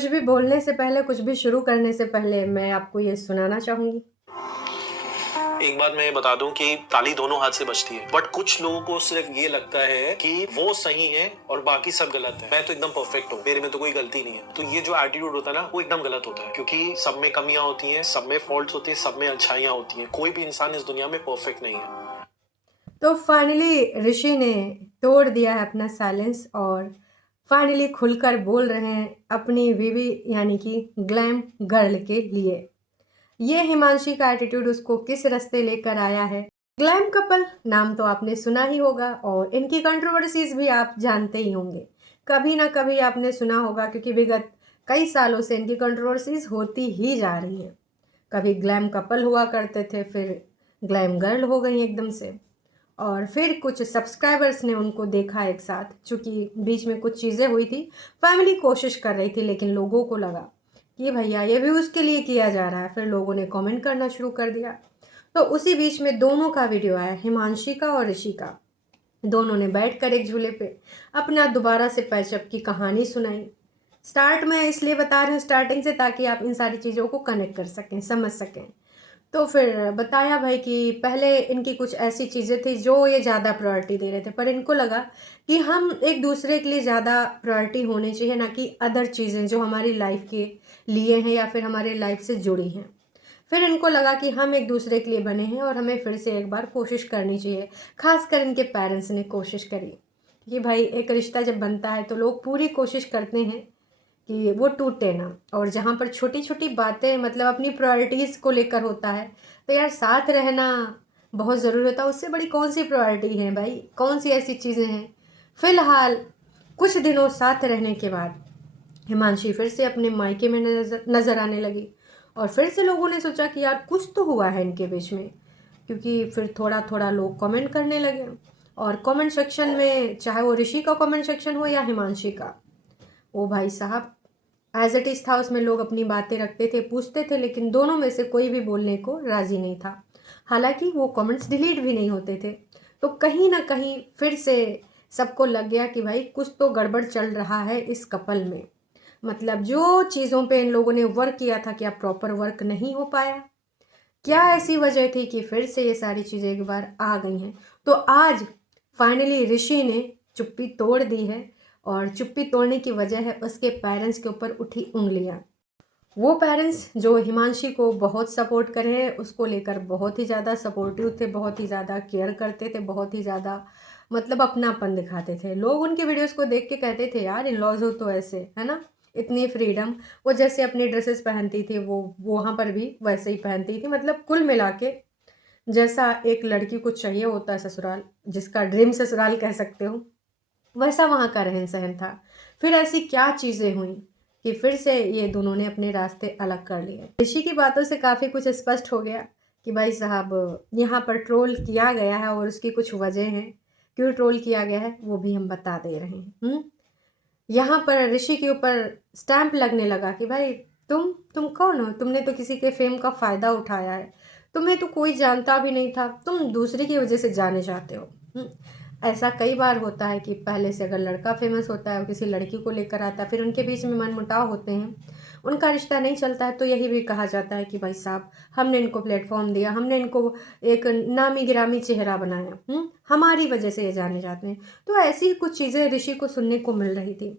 कुछ भी बोलने से पहले, कुछ भी शुरू करने से पहले मैं आपको ये सुनाना चाहूँगी। एक बात मैं बता दूं कि ताली दोनों हाथ से बजती है, बट कुछ लोगों को सिर्फ ये लगता है कि वो सही है और बाकी सब गलत है। मैं तो एकदम परफेक्ट हूँ, मेरे में तो कोई गलती नहीं है। तो ये जो एटीट्यूड होता है ना, वो एकदम गलत होता है, क्योंकि सब में कमियां होती हैं, सब में फॉल्ट्स होते हैं, सब में अच्छाइयां होती हैं। कोई भी इंसान इस दुनिया में परफेक्ट नहीं है। तो फाइनली ऋषि ने तोड़ दिया है अपना साइलेंस और फाइनली खुलकर बोल रहे हैं अपनी बीवी यानी कि ग्लैम गर्ल के लिए। ये हिमांशी का एटीट्यूड उसको किस रास्ते लेकर आया है। ग्लैम कपल नाम तो आपने सुना ही होगा और इनकी कंट्रोवर्सीज भी आप जानते ही होंगे। कभी ना कभी आपने सुना होगा, क्योंकि विगत कई सालों से इनकी कंट्रोवर्सीज होती ही जा रही हैं। कभी ग्लैम कपल हुआ करते थे, फिर ग्लैम गर्ल हो गई एकदम से, और फिर कुछ सब्सक्राइबर्स ने उनको देखा एक साथ, चूँकि बीच में कुछ चीज़ें हुई थी। फैमिली कोशिश कर रही थी, लेकिन लोगों को लगा कि भैया ये व्यूज़ के लिए किया जा रहा है। फिर लोगों ने कमेंट करना शुरू कर दिया। तो उसी बीच में दोनों का वीडियो आया, हिमांशी का और ऋषि का। दोनों ने बैठकर एक झूले पे अपना दोबारा से पैचअप की कहानी सुनाई। स्टार्ट में इसलिए बता रही हूँ स्टार्टिंग से, ताकि आप इन सारी चीज़ों को कनेक्ट कर सकें, समझ सकें। तो फिर बताया भाई कि पहले इनकी कुछ ऐसी चीज़ें थी जो ये ज़्यादा प्रायोरिटी दे रहे थे, पर इनको लगा कि हम एक दूसरे के लिए ज़्यादा प्रायोरिटी होनी चाहिए, ना कि अदर चीज़ें जो हमारी लाइफ के लिए हैं या फिर हमारे लाइफ से जुड़ी हैं। फिर इनको लगा कि हम एक दूसरे के लिए बने हैं और हमें फिर से एक बार कोशिश करनी चाहिए। खासकर इनके पेरेंट्स ने कोशिश करी कि भाई एक रिश्ता जब बनता है तो लोग पूरी कोशिश करते हैं कि वो टूटे ना। और जहाँ पर छोटी छोटी बातें मतलब अपनी प्रायोरिटीज़ को लेकर होता है, तो यार साथ रहना बहुत ज़रूरी होता है। उससे बड़ी कौन सी प्रायोरिटी है भाई, कौन सी ऐसी चीज़ें हैं। फिलहाल कुछ दिनों साथ रहने के बाद हिमांशी फिर से अपने मायके में नज़र आने लगी, और फिर से लोगों ने सोचा कि यार कुछ तो हुआ है इनके बीच में, क्योंकि फिर थोड़ा थोड़ा लोग कमेंट करने लगे। और कमेंट सेक्शन में, चाहे वो ऋषि का कमेंट सेक्शन हो या हिमांशी का, वो भाई साहब एज इट इज़ था। उसमें लोग अपनी बातें रखते थे, पूछते थे, लेकिन दोनों में से कोई भी बोलने को राज़ी नहीं था। हालांकि वो कमेंट्स डिलीट भी नहीं होते थे। तो कहीं ना कहीं फिर से सबको लग गया कि भाई कुछ तो गड़बड़ चल रहा है इस कपल में। मतलब जो चीज़ों पे इन लोगों ने वर्क किया था, क्या प्रॉपर वर्क नहीं हो पाया? क्या ऐसी वजह थी कि फिर से ये सारी चीज़ें एक बार आ गई हैं? तो आज फाइनली ऋषि ने चुप्पी तोड़ दी है, और चुप्पी तोड़ने की वजह है उसके पेरेंट्स के ऊपर उठी उंगलियां। वो पेरेंट्स जो हिमांशी को बहुत सपोर्ट कर रहे हैं, उसको लेकर बहुत ही ज़्यादा सपोर्टिव थे, बहुत ही ज़्यादा केयर करते थे, बहुत ही ज़्यादा मतलब अपनापन दिखाते थे। लोग उनके वीडियोस को देख के कहते थे यार इन लॉज हो तो ऐसे है ना, इतनी फ्रीडम। वो जैसे अपनी ड्रेसेस पहनती थी वो वहाँ पर भी वैसे ही पहनती थी। मतलब कुल मिला के जैसा एक लड़की को चाहिए होता है ससुराल, जिसका ड्रीम ससुराल कह सकते हो, वैसा वहाँ का रहन सहन था। फिर ऐसी क्या चीज़ें हुई कि फिर से ये दोनों ने अपने रास्ते अलग कर लिए। ऋषि की बातों से काफ़ी कुछ स्पष्ट हो गया कि भाई साहब यहाँ पर ट्रोल किया गया है और उसकी कुछ वजह हैं। क्यों ट्रोल किया गया है वो भी हम बता दे रहे हैं। यहाँ पर ऋषि के ऊपर स्टैंप लगने लगा कि भाई तुम कौन हो? तुमने तो किसी के फेम का फ़ायदा उठाया है, तुम्हें तो कोई जानता भी नहीं था, तुम दूसरे की वजह से जाने जाते हो। ऐसा कई बार होता है कि पहले से अगर लड़का फेमस होता है और किसी लड़की को लेकर आता है, फिर उनके बीच में मनमुटाव होते हैं, उनका रिश्ता नहीं चलता है, तो यही भी कहा जाता है कि भाई साहब हमने इनको प्लेटफॉर्म दिया, हमने इनको एक नामी गिरामी चेहरा बनाया, हमारी वजह से ये जाने जाते हैं। तो ऐसी कुछ चीज़ें ऋषि को सुनने को मिल रही थी।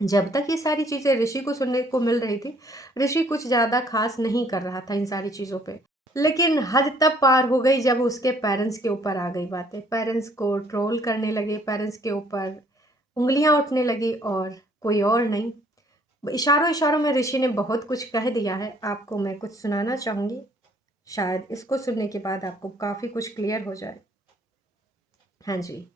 जब तक ये सारी चीज़ें ऋषि को सुनने को मिल रही थी, ऋषि कुछ ज़्यादा खास नहीं कर रहा था इन सारी चीज़ों पे। लेकिन हद तब पार हो गई जब उसके पेरेंट्स के ऊपर आ गई बातें। पेरेंट्स को ट्रोल करने लगे, पेरेंट्स के ऊपर उंगलियां उठने लगी, और कोई और नहीं, इशारों इशारों में ऋषि ने बहुत कुछ कह दिया है। आपको मैं कुछ सुनाना चाहूँगी, शायद इसको सुनने के बाद आपको काफ़ी कुछ क्लियर हो जाए। हाँ जी।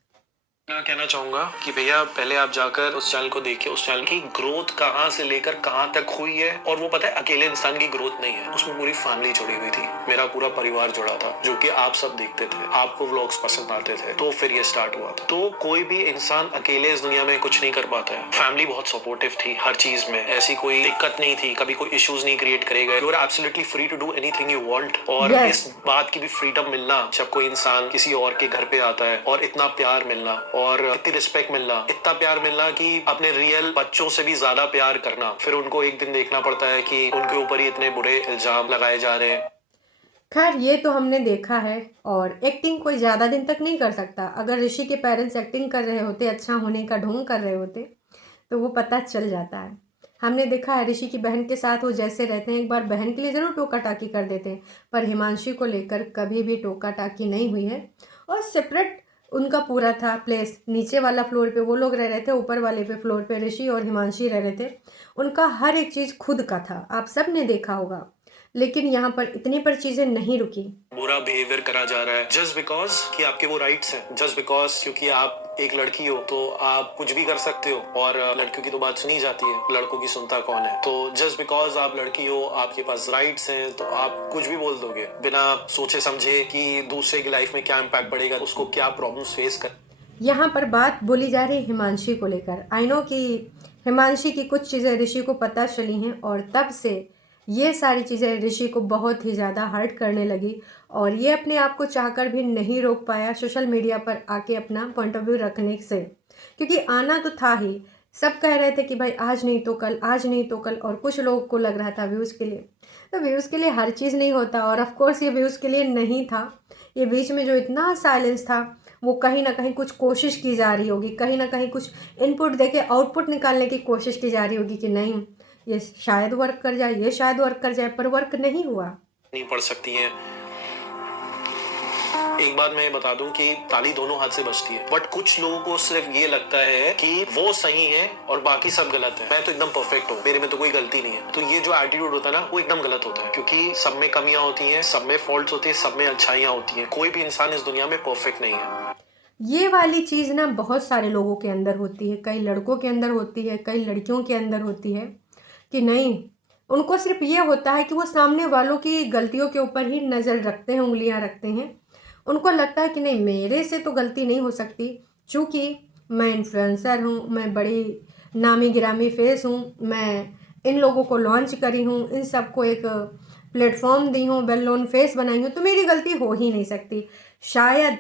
मैं कहना चाहूंगा कि भैया पहले आप जाकर उस चैनल को देखिए, उस चैनल की ग्रोथ कहाँ से लेकर कहाँ तक हुई है। और वो पता है अकेले इंसान की ग्रोथ नहीं है, उसमें पूरी फैमिली जुड़ी हुई थी, मेरा पूरा परिवार जुड़ा था, जो कि आप सब देखते थे, आपको व्लॉग्स पसंद आते थे, तो फिर ये स्टार्ट हुआ था। तो कोई भी इंसान अकेले इस दुनिया में कुछ नहीं कर पाता है। फैमिली बहुत सपोर्टिव थी हर चीज में, ऐसी कोई दिक्कत नहीं थी, कभी कोई इश्यूज नहीं क्रिएट करे गए। You are absolutely free to do anything you want. और Yes. इस बात की भी फ्रीडम मिलना, जब कोई इंसान किसी और के घर पे आता है, और इतना प्यार मिलना और इतनी रिस्पेक्ट मिलना, इतना प्यार मिलना कि अपने रियल बच्चों से भी ज्यादा प्यार करना। फिर उनको एक दिन देखना पड़ता है कि उनके ऊपर ही इतने बुरे इल्जाम लगाए जा रहे हैं। खैर ये तो हमने देखा है, और एक्टिंग कोई ज़्यादा दिन तक नहीं कर सकता। अगर ऋषि के पेरेंट्स एक्टिंग कर रहे होते, अच्छा होने का ढोंग कर रहे होते, तो वो पता चल जाता है। हमने देखा है ऋषि की बहन के साथ वो जैसे रहते हैं, एक बार बहन के लिए ज़रूर टोका टाकी कर देते हैं, पर हिमांशी को लेकर कभी भी टोका टाकी नहीं हुई है। और सेपरेट उनका पूरा था प्लेस। नीचे वाला फ्लोर पे वो लोग रह रहे थे, ऊपर वाले पे फ्लोर पे ऋषि और हिमांशी रह रहे थे। उनका हर एक चीज़ खुद का था, आप सब ने देखा होगा। लेकिन यहाँ पर इतनी पर चीज़ें नहीं रुकी। बुरा बिहेवियर करा जा रहा है जस्ट बिकॉज कि आपके वो राइट्स हैं, जस्ट बिकॉज क्योंकि आप एक लड़की हो तो आप कुछ भी कर सकते हो, और लड़कियों की तो बात सुनी जाती है, लड़कों की सुनता कौन है। तो जस्ट बिकॉज आप लड़की हो, आपके पास राइट्स हैं, तो आप कुछ भी बोल दोगे बिना सोचे समझे कि दूसरे की लाइफ में क्या इम्पैक्ट पड़ेगा, उसको क्या प्रॉब्लम्स फेस कर। यहाँ पर बात बोली जा रही है हिमांशी को लेकर। आई नो कि हिमांशी की कुछ चीज़ें ऋषि को पता चली हैं, और तब से ये सारी चीज़ें ऋषि को बहुत ही ज़्यादा हर्ट करने लगी, और ये अपने आप को चाहकर भी नहीं रोक पाया सोशल मीडिया पर आके अपना पॉइंट ऑफ व्यू रखने से। क्योंकि आना तो था ही, सब कह रहे थे कि भाई आज नहीं तो कल, आज नहीं तो कल, और कुछ लोगों को लग रहा था व्यूज़ के लिए। तो व्यूज़ के लिए हर चीज़ नहीं होता, और ऑफ कोर्स ये व्यूज़ के लिए नहीं था। ये बीच में जो इतना साइलेंस था, वो कहीं ना कहीं कुछ कोशिश की जा रही होगी, कहीं ना कहीं कुछ इनपुट देके आउटपुट निकालने की कोशिश की जा रही होगी कि नहीं ये शायद वर्क कर जाए, ये शायद वर्क कर जाए, पर वर्क नहीं हुआ। नहीं पढ़ सकती हैं। एक बात मैं बता दूं कि ताली दोनों हाथ से बजती है, बट कुछ लोगों को सिर्फ ये लगता है कि वो सही है और बाकी सब गलत है। मैं तो एकदम परफेक्ट हूँ, मेरे में तो कोई गलती नहीं है। तो ये जो एटीट्यूड होता है ना, वो एकदम गलत होता है, क्योंकि सब में कमियां होती हैं, सब में फॉल्ट्स होती हैं, सब में अच्छाइयां होती हैं। कोई भी इंसान इस दुनिया में परफेक्ट नहीं है। ये वाली चीज़ ना बहुत सारे लोगों के अंदर होती है, कई लड़कों के अंदर होती है, कई लड़कियों के अंदर होती है, कि नहीं, उनको सिर्फ ये होता है कि वो सामने वालों की गलतियों के ऊपर ही नज़र रखते हैं, उंगलियां रखते हैं। उनको लगता है कि नहीं, मेरे से तो गलती नहीं हो सकती, चूँकि मैं इन्फ्लुएंसर हूँ, मैं बड़ी नामी गिरामी फेस हूँ, मैं इन लोगों को लॉन्च करी हूँ, इन सबको एक प्लेटफॉर्म दी हूँ, वेल नोन फेस बनाई हूँ, तो मेरी गलती हो ही नहीं सकती। शायद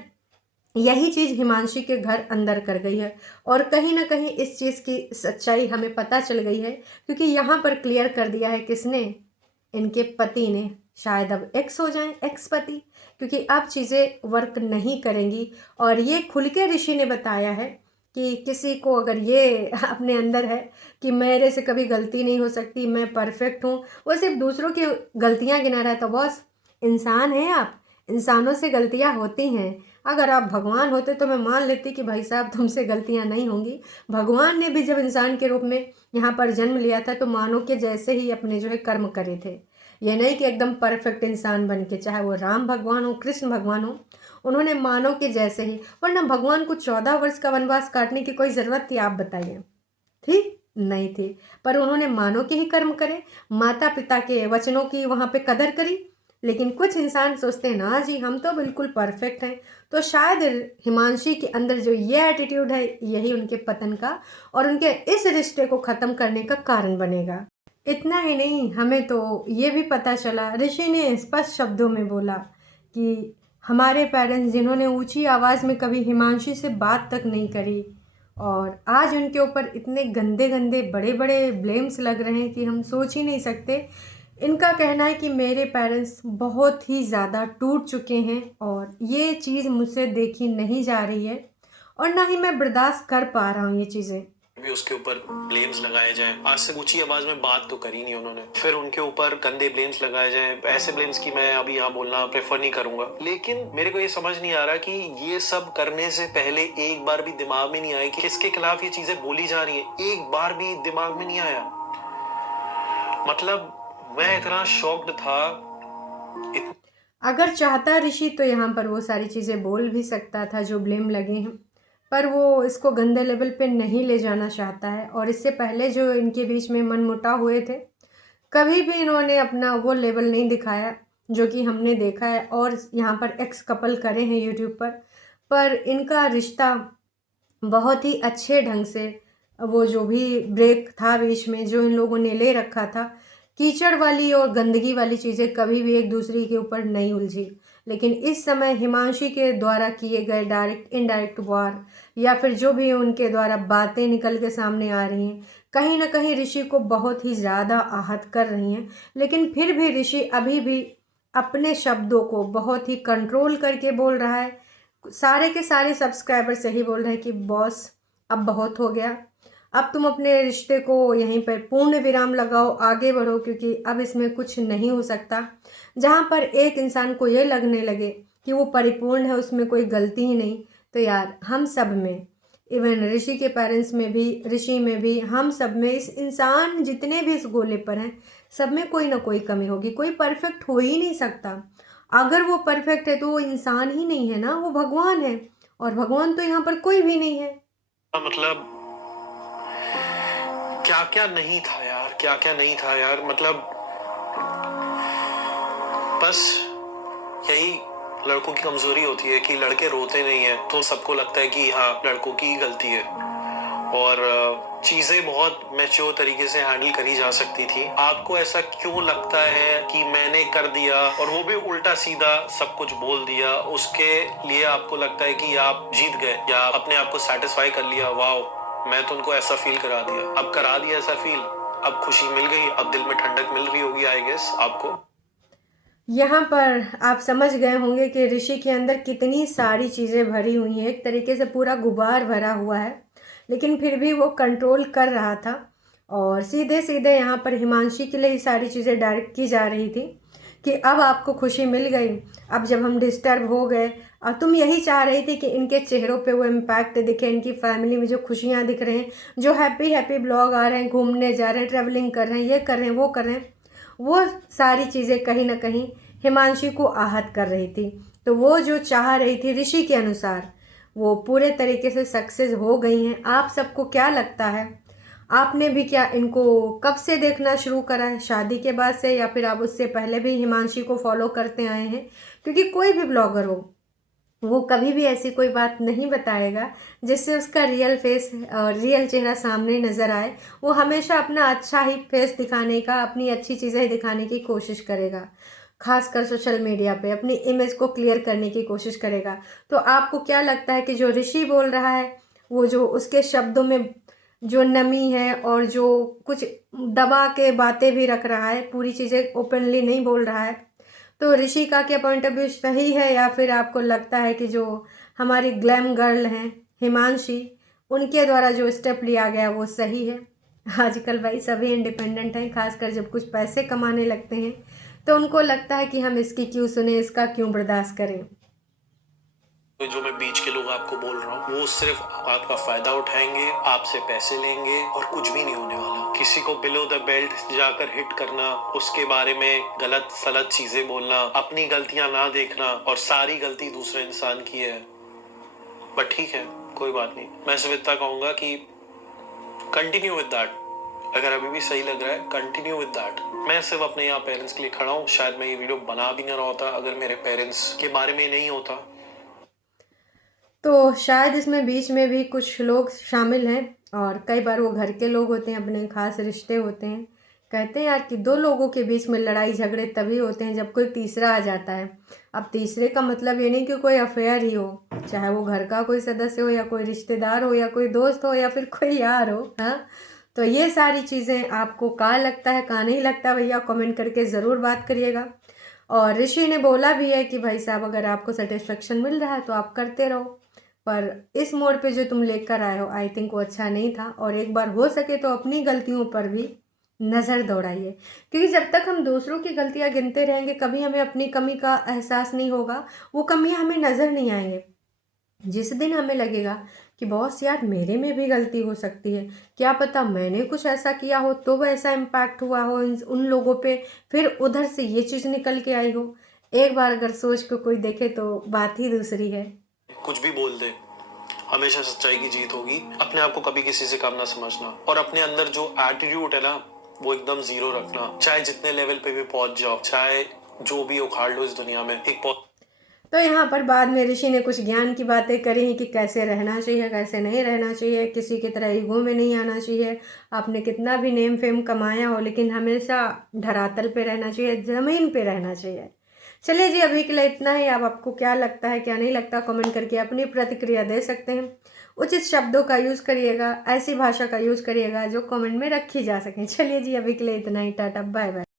यही चीज़ हिमांशी के घर अंदर कर गई है, और कहीं ना कहीं इस चीज़ की सच्चाई हमें पता चल गई है, क्योंकि यहाँ पर क्लियर कर दिया है किसने, इनके पति ने। शायद अब एक्स हो जाएं, एक्स पति, क्योंकि अब चीज़ें वर्क नहीं करेंगी। और ये खुल के ऋषि ने बताया है कि किसी को अगर ये अपने अंदर है कि मेरे से कभी गलती नहीं हो सकती, मैं परफेक्ट हूँ, वो सिर्फ दूसरों की गलतियाँ गिना रहा है, तो बॉस इंसान हैं आप, इंसानों से गलतियाँ होती हैं। अगर आप भगवान होते तो मैं मान लेती कि भाई साहब तुमसे गलतियाँ नहीं होंगी। भगवान ने भी जब इंसान के रूप में यहाँ पर जन्म लिया था, तो मानव के जैसे ही अपने जो है कर्म करे थे। ये नहीं कि एकदम परफेक्ट इंसान बन के, चाहे वो राम भगवान हो, कृष्ण भगवान हो, उन्होंने मानव के जैसे ही। वरना भगवान को 14 वर्ष का वनवास काटने की कोई ज़रूरत थी, आप बताइए? थी? नहीं थी। पर उन्होंने मानव के ही कर्म करे, माता पिता के वचनों की वहाँ पे कदर करी। लेकिन कुछ इंसान सोचते हैं ना जी हम तो बिल्कुल परफेक्ट हैं। तो शायद हिमांशी के अंदर जो ये एटीट्यूड है, यही उनके पतन का और उनके इस रिश्ते को ख़त्म करने का कारण बनेगा। इतना ही नहीं, हमें तो ये भी पता चला, ऋषि ने स्पष्ट शब्दों में बोला कि हमारे पेरेंट्स जिन्होंने ऊंची आवाज़ में कभी हिमांशी से बात तक नहीं करी, और आज उनके ऊपर इतने गंदे गंदे बड़े बड़े ब्लेम्स लग रहे हैं कि हम सोच ही नहीं सकते। इनका कहना है कि मेरे पेरेंट्स बहुत ही ज़्यादा टूट चुके हैं, और ये चीज़ मुझसे देखी नहीं जा रही है, और ना ही मैं बर्दाश्त कर पा रहा हूँ ये चीज़ें। भी उसके ऊपर ब्लेम्स लगाए जाएं। आज से ऊंची आवाज में बात तो करी नहीं उन्होंने, फिर उनके ऊपर गंदे ब्लेम्स लगाए जाएं। ऐसे ब्लेम्स की मैं अभी यहाँ बोलना प्रेफर नहीं करूंगा, लेकिन मेरे को ये समझ नहीं आ रहा कि ये सब करने से पहले एक बार भी दिमाग में नहीं आया कि किसके खिलाफ ये चीजें बोली जा रही है। एक बार भी दिमाग में नहीं आया। मतलब मैं इतना शॉक्ड था। अगर चाहता ऋषि तो यहाँ पर वो सारी चीज़ें बोल भी सकता था जो ब्लेम लगे हैं, पर वो इसको गंदे लेवल पे नहीं ले जाना चाहता है। और इससे पहले जो इनके बीच में मनमुटाव हुए थे, कभी भी इन्होंने अपना वो लेवल नहीं दिखाया जो कि हमने देखा है, और यहाँ पर एक्स कपल करे हैं यूट्यूब पर इनका रिश्ता बहुत ही अच्छे ढंग से, वो जो भी ब्रेक था बीच में जो इन लोगों ने ले रखा था, कीचड़ वाली और गंदगी वाली चीज़ें कभी भी एक दूसरे के ऊपर नहीं उलझी। लेकिन इस समय हिमांशी के द्वारा किए गए डायरेक्ट इनडायरेक्ट वार या फिर जो भी उनके द्वारा बातें निकल के सामने आ रही हैं, कहीं ना कहीं ऋषि को बहुत ही ज़्यादा आहत कर रही हैं। लेकिन फिर भी ऋषि अभी भी अपने शब्दों को बहुत ही कंट्रोल करके बोल रहा है। सारे के सारे सब्सक्राइबर सही बोल रहे हैं कि बॉस अब बहुत हो गया, अब तुम अपने रिश्ते को यहीं पर पूर्ण विराम लगाओ, आगे बढ़ो, क्योंकि अब इसमें कुछ नहीं हो सकता। जहाँ पर एक इंसान को ये लगने लगे कि वो परिपूर्ण है, उसमें कोई गलती ही नहीं, तो यार हम सब में, इवन ऋषि के पेरेंट्स में भी, ऋषि में भी, हम सब में, इस इंसान जितने भी इस गोले पर हैं, सब में कोई ना कोई कमी होगी। कोई परफेक्ट हो ही नहीं सकता। अगर वो परफेक्ट है तो वो इंसान ही नहीं है ना, वो भगवान है, और भगवान तो यहाँ पर कोई भी नहीं है। मतलब क्या क्या नहीं था यार, क्या क्या नहीं था यार, मतलब बस यही लड़कों की कमजोरी होती है कि लड़के रोते नहीं है, तो सबको लगता है कि हाँ लड़कों की गलती है, और चीजें बहुत मैच्योर तरीके से हैंडल करी जा सकती थी। आपको ऐसा क्यों लगता है कि मैंने कर दिया, और वो भी उल्टा सीधा सब कुछ बोल दिया, उसके लिए आपको लगता है कि आप जीत गए या अपने आप को सेटिस्फाई कर लिया? वाओ, मैं तो उनको ऐसा फील करा दिया, अब करा दिया ऐसा फील, अब खुशी मिल गई, अब दिल में ठंडक मिल रही होगी आई गेस आपको। यहाँ पर आप समझ गए होंगे कि ऋषि के अंदर कितनी सारी चीज़ें भरी हुई हैं, एक तरीके से पूरा गुबार भरा हुआ है, लेकिन फिर भी वो कंट्रोल कर रहा था। और सीधे सीधे यहाँ पर हिमांशी के लिए ही सारी चीज़ें डायरेक्ट की जा रही थी कि अब आपको खुशी मिल गई, अब जब हम डिस्टर्ब हो गए, और तुम यही चाह रही थी कि इनके चेहरों पे वो इम्पैक्ट दिखे, इनकी फैमिली में जो खुशियाँ दिख रहे हैं, जो हैप्पी हैप्पी ब्लॉग आ रहे हैं, घूमने जा रहे हैं, ट्रैवलिंग कर रहे हैं, ये कर रहे हैं, वो कर रहे हैं, वो सारी चीज़ें कहीं ना कहीं हिमांशी को आहत कर रही थी। तो वो जो चाह रही थी ऋषि के अनुसार, वो पूरे तरीके से सक्सेस हो गई हैं। आप सबको क्या लगता है, आपने भी क्या इनको कब से देखना शुरू करा है, शादी के बाद से, या फिर आप उससे पहले भी हिमांशी को फॉलो करते आए हैं? क्योंकि कोई भी ब्लॉगर हो, वो कभी भी ऐसी कोई बात नहीं बताएगा जिससे उसका रियल फेस और रियल चेहरा सामने नज़र आए। वो हमेशा अपना अच्छा ही फेस दिखाने का, अपनी अच्छी चीज़ें दिखाने की कोशिश करेगा, खासकर सोशल मीडिया पे अपनी इमेज को क्लियर करने की कोशिश करेगा। तो आपको क्या लगता है कि जो ऋषि बोल रहा है, वो जो उसके शब्दों में जो नमी है और जो कुछ दबा के बातें भी रख रहा है, पूरी चीज़ें ओपनली नहीं बोल रहा है, तो ऋषि का क्या पॉइंट ऑफ व्यू सही है, या फिर आपको लगता है कि जो हमारी ग्लैम गर्ल हैं हिमांशी, उनके द्वारा जो स्टेप लिया गया वो सही है? आजकल भाई सभी इंडिपेंडेंट हैं, खासकर जब कुछ पैसे कमाने लगते हैं तो उनको लगता है कि हम इसकी क्यों सुने, इसका क्यों बर्दाश्त करें। जो मैं बीच के लोग आपको बोल रहा हूँ, वो सिर्फ आपका फायदा उठाएंगे, आपसे पैसे लेंगे, और कुछ भी नहीं होने वाला। किसी को बिलो द बेल्ट जाकर हिट करना, उसके बारे में गलत सलत चीजें बोलना, अपनी गलतियां ना देखना, और सारी गलती दूसरे इंसान की है। बट ठीक है, कोई बात नहीं, मैं सिर्फ इतना कहूंगा कि कंटिन्यू विद दैट। अगर अभी भी सही लग रहा है, कंटिन्यू विद दैट। मैं सिर्फ अपने यहाँ पेरेंट्स के लिए खड़ा हूँ। शायद मैं ये वीडियो बना भी ना रहा होता अगर मेरे पेरेंट्स के बारे में नहीं होता। तो शायद इसमें बीच में भी कुछ लोग शामिल हैं, और कई बार वो घर के लोग होते हैं, अपने खास रिश्ते होते हैं। कहते हैं यार कि दो लोगों के बीच में लड़ाई झगड़े तभी होते हैं जब कोई तीसरा आ जाता है। अब तीसरे का मतलब ये नहीं कि कोई अफेयर ही हो, चाहे वो घर का कोई सदस्य हो, या कोई रिश्तेदार हो, या कोई दोस्त हो, या फिर कोई यार हो। हाँ, तो ये सारी चीज़ें आपको कहाँ लगता है, कहाँ नहीं लगता, भैया कमेंट करके ज़रूर बात करिएगा। और ऋषि ने बोला भी है कि भाई साहब, अगर आपको सेटिस्फेक्शन मिल रहा है तो आप करते रहो, पर इस मोड़ पे जो तुम लेकर आए हो, आई थिंक वो अच्छा नहीं था। और एक बार हो सके तो अपनी गलतियों पर भी नज़र दौड़ाइए, क्योंकि जब तक हम दूसरों की गलतियां गिनते रहेंगे, कभी हमें अपनी कमी का एहसास नहीं होगा, वो कमियां हमें नज़र नहीं आएंगे। जिस दिन हमें लगेगा कि बॉस यार मेरे में भी गलती हो सकती है, क्या पता मैंने कुछ ऐसा किया हो तो वो ऐसा इम्पैक्ट हुआ हो उन लोगों पे, फिर उधर से ये चीज़ निकल के आई हो, एक बार अगर सोच को कोई देखे तो बात ही दूसरी है। कुछ भी बोल दे, हमेशा सच्चाई की जीत होगी। अपने आप को कभी किसी से कम ना समझना, और अपने अंदर जो एटीट्यूड है ना, वो एकदम जीरो रखना। चाहे जितने लेवल पे भी पहुंच जाओ, चाहे जो भी उखाड़ लो इस दुनिया में, एक तो यहाँ पर बाद में ऋषि ने कुछ ज्ञान की बातें करी हैं कि कैसे रहना चाहिए, कैसे नहीं रहना चाहिए, किसी की तरह ईगो में नहीं आना चाहिए। आपने कितना भी नेम फेम कमाया हो, लेकिन हमेशा धरातल पे रहना चाहिए, ज़मीन पे रहना चाहिए। चलिए जी, अभी के लिए इतना ही। अब आपको क्या लगता है क्या नहीं लगता, कमेंट करके अपनी प्रतिक्रिया दे सकते हैं। उचित शब्दों का यूज़ करिएगा, ऐसी भाषा का यूज़ करिएगा जो कमेंट में रखी जा सके। चलिए जी, अभी के लिए इतना ही। Tata bye bye.